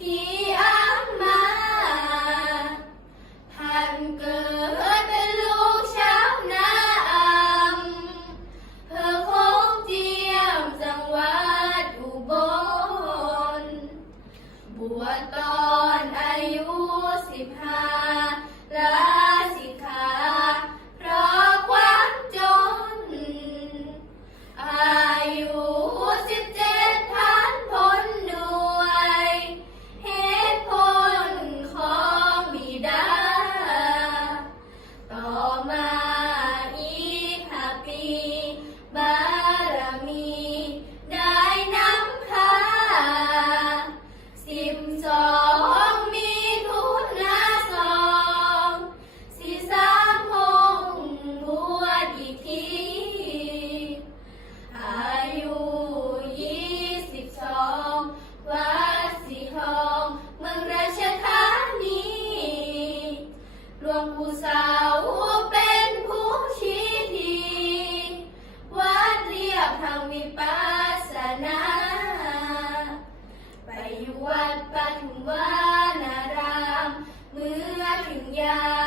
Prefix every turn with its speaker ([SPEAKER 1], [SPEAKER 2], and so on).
[SPEAKER 1] 一。 วัดปทุมวานาราม เมื่อถึงยา